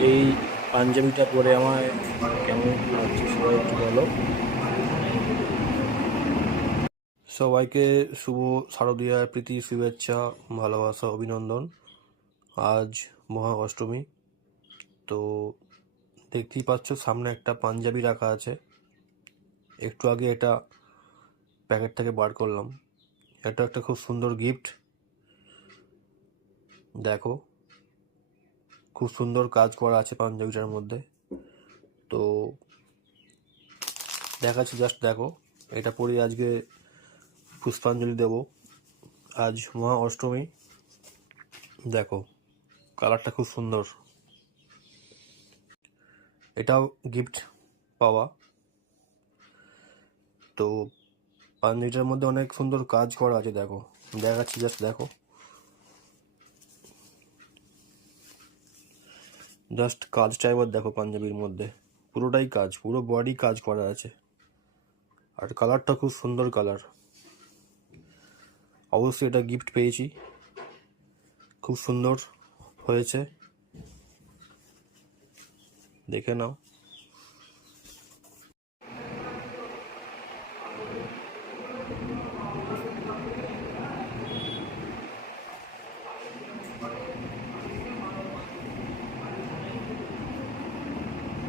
এই পাঞ্জাবিটা পরে আমায় কেমন লাগছে সবাই একটু বলো। সবাইকে শুভ শারদীয়ার প্রীতি, শুভেচ্ছা, ভালোবাসা, অভিনন্দন। আজ মহা অষ্টমী। তো দেখতেই পাচ্ছ, সামনে একটা পাঞ্জাবি রাখা আছে। একটু আগে এটা প্যাকেট থেকে বার করলাম। এটা একটা খুব সুন্দর গিফট। দেখো। খুব সুন্দর কাজ করা আছে পাঞ্জাবিটার মধ্যে। তো দেখাচ্ছি জাস্ট দেখো। এটা পরে আজকে পুষ্পাঞ্জলি দেব। আজ মহা অষ্টমী। দেখো, কালারটা খুব সুন্দর। এটাও গিফট পাওয়া। তো পাঞ্জাবিটার মধ্যে অনেক সুন্দর কাজ করা আছে, দেখো। দেখাচ্ছি জাস্ট দেখো। জাস্ট কাজটা এবার দেখো পাঞ্জাবির মধ্যে। পুরোটাই কাজ, পুরো বডি কাজ করা আছে। আর কালারটা খুব সুন্দর কালার অবশ্যই এটা গিফট পেয়েছি। খুব সুন্দর হয়েছে। দেখে নাও।